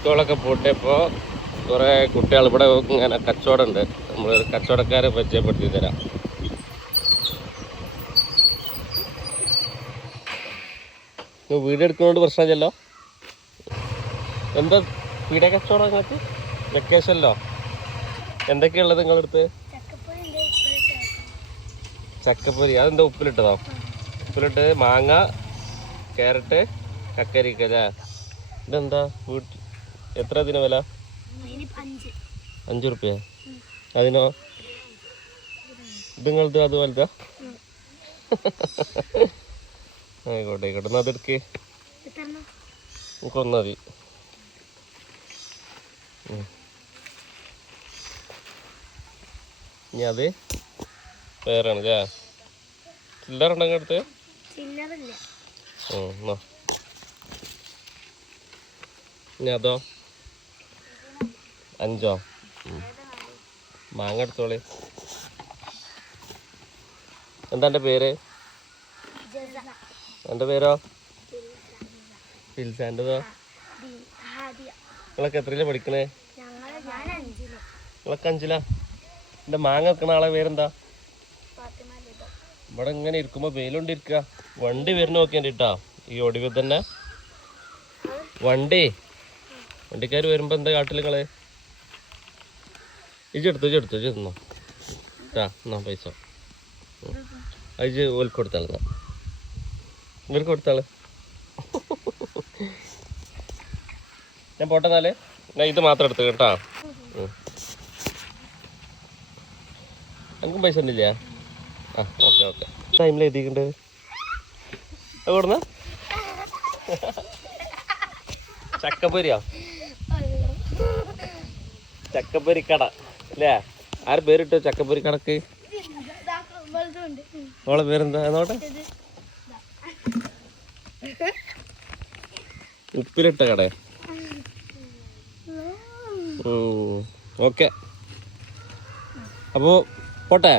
സ്കൂളൊക്കെ പൂട്ടിയപ്പോൾ കുറേ കുട്ടികൾ ഇവിടെ ഇങ്ങനെ കച്ചവടമുണ്ട്. നമ്മളൊരു കച്ചവടക്കാരെ പരിചയപ്പെടുത്തി തരാം. വീഡിയോ എടുക്കുന്നതുകൊണ്ട് പ്രശ്നമില്ലല്ലോ. എന്താ പീടിക കച്ചവടം നിങ്ങൾക്ക്? വെക്കേഷനല്ലോ എന്തൊക്കെയുള്ളത് നിങ്ങളുടെ അടുത്ത്? ചക്കപ്പൊരി. അതെന്താ ഉപ്പിലിട്ടതോ? ഉപ്പിലിട്ട് മാങ്ങ, ക്യാരറ്റ്, കക്കരിക്ക അല്ലേ? ഇതെന്താ വീട്ടിൽ എത്ര ഇതിന് വില? 5 റുപ്യ. അതിനോ? ഇത് നിങ്ങളത് അതുപോലത്തെ? ആയിക്കോട്ടെ ആയിക്കോട്ടെ. എന്നാൽ അതെടുക്ക്, നമുക്കൊന്നു മതി. ഇനി അത് വേറാണ് അല്ലേ? ചില്ലറ ഉണ്ടെങ്കിൽ അടുത്ത് ഇനി അതോ? 5 മാങ്ങ എടുത്തോളി. എന്താ എൻ്റെ പേര്? എൻ്റെ പേരോ? ഫിൽസ. എൻ്റെതോ? നിങ്ങളൊക്കെ എത്രയിലാണ് പഠിക്കണേ? നിങ്ങളൊക്കെ 5ലാ? എൻ്റെ മാങ്ങ വെക്കണ ആളെ പേരെന്താ? ഇവിടെ ഇങ്ങനെ ഇരിക്കുമ്പോൾ വെയിലുണ്ടിരിക്കുക. വണ്ടി വരുന്ന നോക്കിയാണ്ടിട്ടാ ഈ ഒടിവിൽ തന്നെ. വണ്ടിക്കാർ വരുമ്പോൾ എന്താ കാട്ടിൽ നിങ്ങള്? ഇജെടുത്തു തിന്നോ എന്നാ പൈസ അയച്ച് ഓൽക്ക് കൊടുത്താൾ. ഇവർക്ക് കൊടുത്താള്. ഞാൻ പോട്ടെ എന്നാല്. ഞാൻ ഇത് മാത്രം എടുത്തു കേട്ടാ. എനിക്കും പൈസ ഒന്നുമില്ല. ഓക്കെ ടൈമിൽ എഴുതിയിട്ടുണ്ട്. എവിടുന്ന്? ചക്കപ്പൊരിയോ? ചക്കപ്പൊരി കട അല്ലേ? ആര് പേരിട്ടു ചക്കപ്പൊരി കടക്ക്? അവളെ പേരെന്താ? എന്നോട്ടെ. ഉപ്പിലിട്ട കട. ഓക്കെ, അപ്പോൾ പോട്ടെ.